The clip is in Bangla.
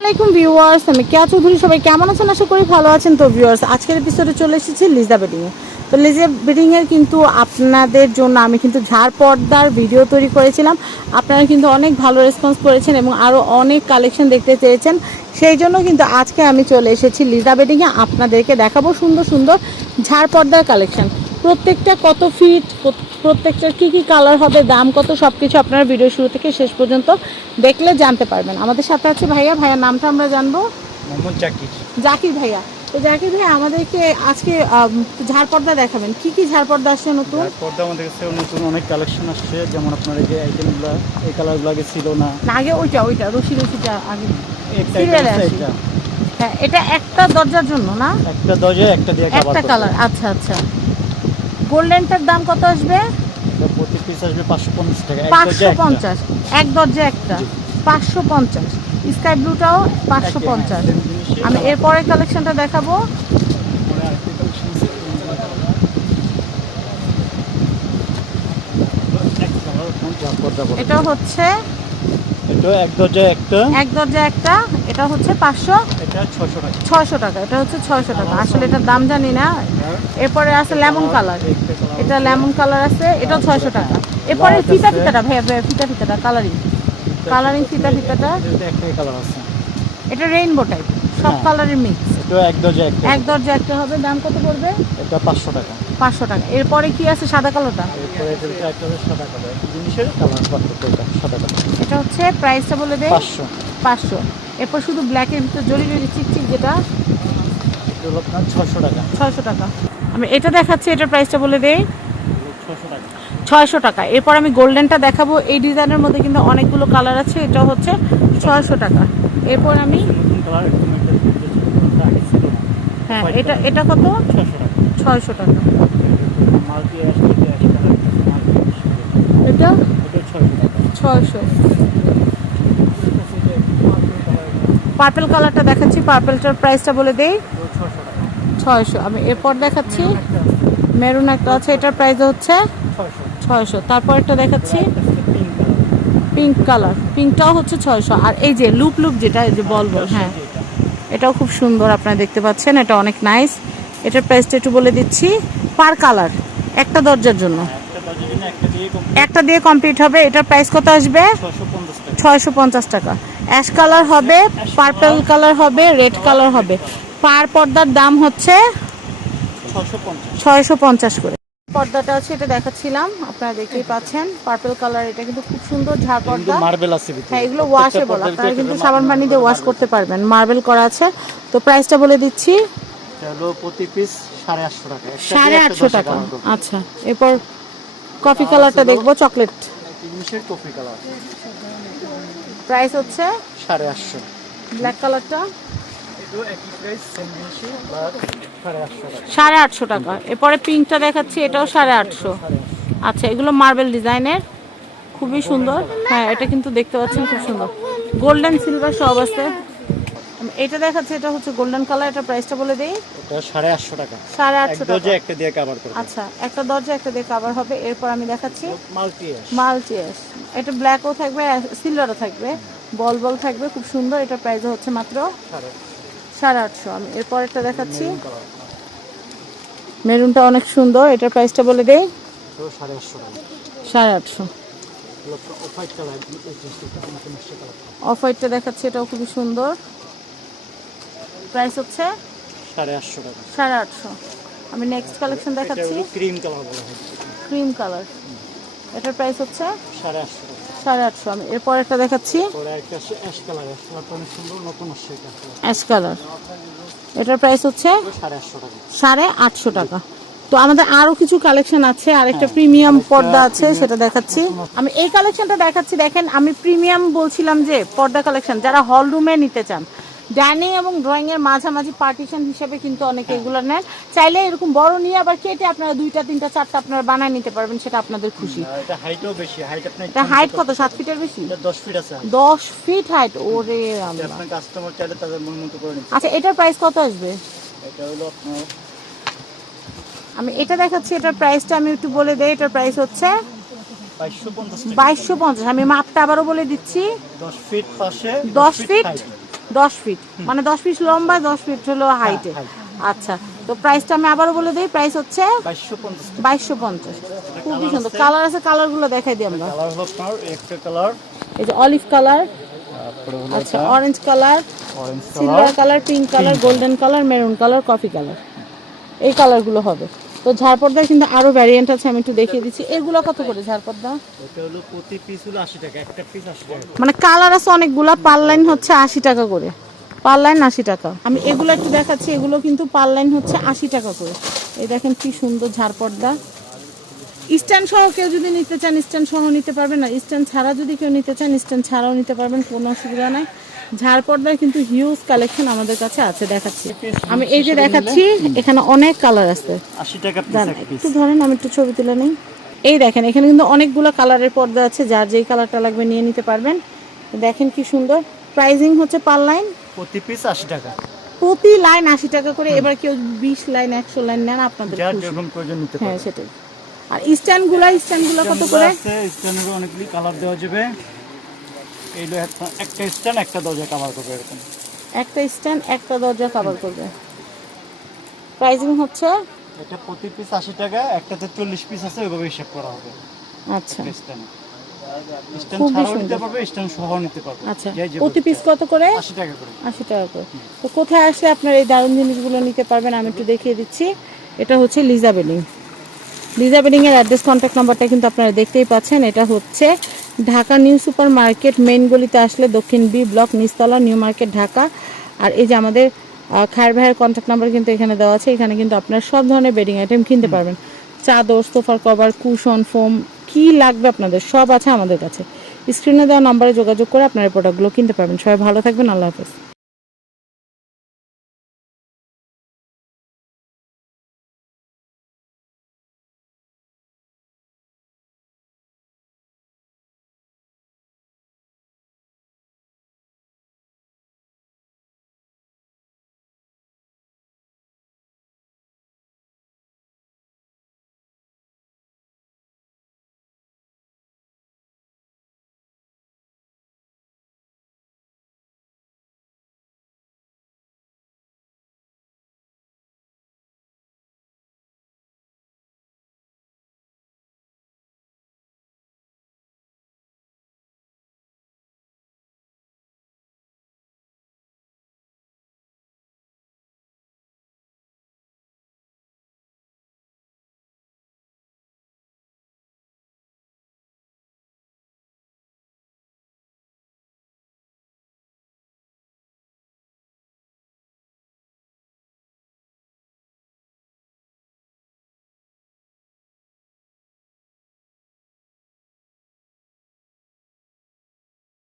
আসসালামাইকুম ভিউয়ার্স, আমি কেয়া চৌধুরী, সবাই কেমন আছেন? আশা করি ভালো আছেন। তো ভিউয়ার্স, আজকের এপিসোডে চলে এসেছি লিজা বেডিংয়ে তো লিজা বেডিংয়ের কিন্তু আপনাদের জন্য আমি কিন্তু ঝাড় পর্দার ভিডিও তৈরি করেছিলাম। আপনারা কিন্তু অনেক ভালো রেসপন্স করেছেন এবং আরও অনেক কালেকশন দেখতে চেয়েছেন। সেই জন্য কিন্তু আজকে আমি চলে এসেছি লিজা বেডিংয়ে আপনাদেরকে দেখাবো সুন্দর সুন্দর ঝাড় পর্দার কালেকশন প্রত্যেকটা কত ফিট প্রত্যেকটার কি কি কালার হবে দাম কত সব কিছু আপনারা ভিডিও শুরু থেকে শেষ পর্যন্ত দেখলে জানতে পারবেন। আমাদের সাথে আছে ভাইয়া ভাইয়ার নামটা আমরা জানব। মোহাম্মদ জাকির। জাকির ভাইয়া। তো জাকির ভাইয়া আমাদেরকে আজকে আম, ঝাড় পর্দা দেখাবেন। কি কি ঝাড় পর্দা আসছে নতুন? তারপর আমাদের কাছে নতুন অনেক কালেকশন আসছে। যেমন আপনার এই যে আইটেমগুলো এই কালারগুলো আগে ছিল না। আগে ওইটা ওইটা রশি রশিটা আগে। হ্যাঁ এটা একটা দরজার জন্য না? একটা দরজায় একটা দিয়ে একটা কালার আচ্ছা আচ্ছা। গোল্ডেনটার দাম কত আসবে? প্রতি পিস আসবে পাঁচশো পঞ্চাশ টাকা পাঁচশো পঞ্চাশ এক দরজা একটা। পাঁচশো পঞ্চাশ। স্কাই ব্লুটাও পাঁচশো পঞ্চাশ। আমি এরপরের কালেকশনটা দেখাবো। এটা হচ্ছে এটা এক দরজায় একটা। এক দরজা একটা এটা হচ্ছে পাঁচশো ছয়শো টাকা। এটা হচ্ছে ছয়শো টাকা। আসলে এটার দাম জানি না। এরপরে আছে লেমন কালার। এটা লেমন কালার আছে এটা ছয়শো টাকা। এরপরে ফিতা ফিতাটা ভাইয়া ভাইয়া ফিতা ফিতাটা কালারিং কালারিং ফিতা ফিতাটা। এটা রেইনবো টাইপ সব হ্যাঁ। কালারের মিক্স এক দরজায় এক দরজা একটা হবে দাম কত পড়বে? এটা পাঁচশো টাকা। পাঁচশো টাকা। এরপরে কি আছে সাদা কালোটা? এটা হচ্ছে এটা প্রাইসটা বলে দেয় পাঁচশো। পাঁচশো। এরপর শুধু ব্ল্যাকের ভিতর জরি জরি চিকচিক যেটা ছশো টাকা। ছয়শো টাকা। আমি এটা দেখাচ্ছি এটার প্রাইসটা বলে দেই। ছয়শো টাকা। এরপর আমি গোল্ডেনটা দেখাবো এই ডিজাইনের মধ্যে কিন্তু অনেকগুলো কালার আছে এটা হচ্ছে ছয়শো টাকা। এরপর আমি হ্যাঁ এটা এটা কত? ছয়শো টাকা। এটা ছয়শো টাকা ছয়শো পার্পেল কালারটা দেখাচ্ছি পার্পেলটার প্রাইসটা বলে দেই। ছয়শো আমি এরপর দেখাচ্ছি। মেরুন একটা আছে এটার প্রাইস হচ্ছে ছয়শো। তারপর একটা দেখাচ্ছি। পিঙ্ক কালার পিঙ্ক পিঙ্কটাও হচ্ছে ছয়শো। আর এই যে লুপ লুপ যেটা এই যে বল বল হ্যাঁ এটাও খুব সুন্দর আপনারা দেখতে পাচ্ছেন এটা অনেক নাইস এটার প্রাইসটা একটু বলে দিচ্ছি পার কালার একটা দরজার জন্য। একটা দরজার জন্য একটা দিয়ে একটা দিয়ে কমপ্লিট হবে এটার প্রাইস কত আসবে? ছয়শো পঞ্চাশ টাকা। অ্যাশ কালার হবে পার্পল কালার হবে রেড কালার হবে। পার পর্দার দাম হচ্ছে ছয়শো পঞ্চাশ। করে। পর্দাটা আছে এটা দেখাচ্ছিলাম আপনারা দেখতেই পাচ্ছেন। পার্পল কালার এটা কিন্তু খুব সুন্দর ঝাড় পর্দা। মার্বেল আছে হ্যাঁ এগুলো ওয়াশেবল আপনারা কিন্তু সাবান পানি দিয়ে ওয়াশ করতে পারবেন। মার্বেল করা আছে। তো প্রাইসটা বলে দিচ্ছি। প্রতি পিস সাড়ে আটশো টাকা। সাড়ে আটশো টাকা। আচ্ছা এরপর কফি কালারটা দেখব চকলেট কফি কালার প্রাইস হচ্ছে? সাড়ে আটশো। ব্ল্যাক কালারটা এটাও একই প্রাইস সেম জিনিসই বাট সাড়ে আটশো টাকা। এরপরে পিঙ্কটা দেখাচ্ছি এটাও সাড়ে আটশো। আচ্ছা এগুলো মার্বেল ডিজাইনের খুবই সুন্দর। হ্যাঁ এটা কিন্তু দেখতে পাচ্ছেন খুব সুন্দর। গোল্ডেন সিলভার সব আছে। এটা দেখাচ্ছে এটা হচ্ছে গোল্ডেন কালার এটা প্রাইসটা বলে দেই। এটা সাড়ে আটশো টাকা। সাড়ে এক আটশো দরজা একটা দিয়ে কাভার করবে। আচ্ছা একটা দরজা একটা দিয়ে কভার হবে। এরপর আমি দেখাচ্ছি। মাল্টি মাল্টিয়াস এটা ব্ল্যাকও থাকবে সিলভারও থাকবে। বল বল থাকবে খুব সুন্দর। এটা প্রাইস হচ্ছে মাত্র সাড়ে সাড়ে আটশো। আমি এরপর একটা দেখাচ্ছি। মেরুনটা অনেক সুন্দর। এটার প্রাইসটা বলে দেই। তো সাড়ে আটশো টাকা। সাড়ে আটশো। অফ হোয়াইট কালার এই জিনিসটা নতুন আসছে কালার অফ হোয়াইটটা দেখাচ্ছি এটাও খুবই সুন্দর। প্রাইস হচ্ছে সাড়ে আটশো টাকা। সাড়ে আটশো। আমি নেক্সট কালেকশন দেখাচ্ছি। ক্রিম কালার ক্রিম কালার এটার প্রাইস হচ্ছে সাড়ে আটশো সাড়ে আটশো। আমি এরপর একটা দেখাচ্ছি। অ্যাশ কালার এটার প্রাইস হচ্ছে সাড়ে আটশো টাকা। তো আমাদের আরও কিছু কালেকশন আছে। আরেকটা প্রিমিয়াম পর্দা আছে সেটা দেখাচ্ছি। আমি এই কালেকশনটা দেখাচ্ছি। দেখেন আমি প্রিমিয়াম বলছিলাম যে পর্দা কালেকশন যারা হল রুমে নিতে চান ডাইনিং এবং ড্রয়িং এর মাঝামাঝি পার্টিশন হিসেবে কিন্তু অনেকে এগুলো নেন। চাইলে এরকম বড় নিয়ে আবার কেটে আপনারা দুইটা তিনটা চারটা আপনারা বানায় নিতে পারবেন সেটা আপনাদের খুশি। এটা হাইটও বেশি হাইট আপনার হাইট কত? সাত ফিটের বেশি? এটা দশ ফিট আছে। height। দশ ফিট হাইট ওরে আল্লাহ। আপনার কাস্টমার চাইলে তাদের মন মতো করে নিতে আচ্ছা এটার প্রাইস কত আসবে? এটা হলো আপনার আমি এটা দেখাচ্ছি এটার প্রাইসটা আমি একটু বলে দেই এটার প্রাইস হচ্ছে বাইশশো পঞ্চাশ আমি মাপটা আবারও বলে দিচ্ছি। দশ ফিট পাশে দশ ফিট। দশ ফিট মানে দশ ফিট লম্বা দশ ফিট হলো হাইটে আচ্ছা তো প্রাইসটা আমি আবারও বলে দিই প্রাইস হচ্ছে বাইশশো পঞ্চাশ খুবই সুন্দর। কালার আছে কালারগুলো দেখাই দিই আমরা। এই যে অলিভ কালার আচ্ছা orange colour silver colour pink colour golden colour maroon colour coffee colour এই কালারগুলো হবে। তো ঝাড়পর্দায় কিন্তু আরও ভ্যারিয়েন্ট আছে আমি একটু দেখিয়ে দিচ্ছি। এগুলো কত করে ঝাড়পর্দা? এটা হলো প্রতি পিস হলো আশি টাকা একটা পিস আশি টাকা মানে কালার আছে অনেকগুলা পার লাইন হচ্ছে আশি টাকা করে। পার লাইন আশি টাকা। আমি এগুলো একটু দেখাচ্ছি এগুলো কিন্তু পার লাইন হচ্ছে আশি টাকা করে। এই দেখেন কি সুন্দর ঝাড়পর্দা। স্ট্যান্ড সহ কেউ যদি নিতে চান স্ট্যান্ড সহ নিতে পারবেন না। স্ট্যান্ড ছাড়া যদি কেউ নিতে চান স্ট্যান্ড ছাড়াও নিতে পারবেন কোনো অসুবিধা নাই। ঝাড়পর্দার কিন্তু হিউজ কালেকশন আমাদের কাছে আছে দেখাচ্ছি। আমি এই যে দেখাচ্ছি এখানে অনেক কালার আছে। একটু ধরেন আমি একটু ছবি তুলে নিই। এই দেখেন এখানে কিন্তু অনেকগুলো কালারের পর্দা আছে যার যেই কালারটা লাগবে নিয়ে নিতে পারবেন। দেখেন কি সুন্দর। প্রাইজিং হচ্ছে পার লাইন প্রতি পিস আশি টাকা। প্রতি লাইন আশি টাকা করে এবার কেউ বিশ লাইন একশো লাইন নেন আপনাদের হ্যাঁ সেটাই। আর স্ট্যান্ডগুলো স্ট্যান্ডগুলো কত করে? অনেকগুলি কালার দেওয়া যাবে। একটা- স্ট্যান্ড একটা দরজা কাভার করবে এরকম। একটা স্ট্যান্ড একটা দরজা কভার করবে। প্রাইজিং হচ্ছে? এটা প্রতি পিস আশি টাকা একটাতে চল্লিশ পিস আছে ওইভাবে হিসাব করা হবে। আচ্ছা। স্ট্যান্ড। স্ট্যান্ড ছাড়াও নিতে পারবে স্ট্যান্ড সহ নিতে পারবে। আচ্ছা। প্রতি পিস কত করে? আশি টাকা করে। আশি টাকা করে। তো কোথায় আসলে আপনার এই দারুণ জিনিসগুলো নিতে পারবেন আমি একটু দেখিয়ে দিচ্ছি। এটা হচ্ছে লিজা বেডিং লিজা বেডিং এর অ্যাড্রেস কন্ট্যাক্ট নাম্বারটা কিন্তু আপনারা দেখতেই পাচ্ছেন। এটা হচ্ছে Dhaka new super market main গলিতে আসলে দক্ষিণ বি ব্লক নিচতলা নিউ মার্কেট ঢাকা। আর এই যে আমাদের খায়ের ভাইয়ের কন্ট্যাক্ট নাম্বার কিন্তু এখানে দেওয়া আছে। এখানে কিন্তু আপনারা সব ধরনের বেডিং আইটেম কিনতে পারবেন। চাদর সোফার কভার কুশন ফোম কি লাগবে আপনাদের সব আছে আমাদের কাছে। স্ক্রিনে দেওয়া নম্বরে যোগাযোগ করে আপনারা প্রোডাক্টগুলো কিনতে পারবেন। সবাই ভালো থাকবেন আল্লাহ হাফেজ।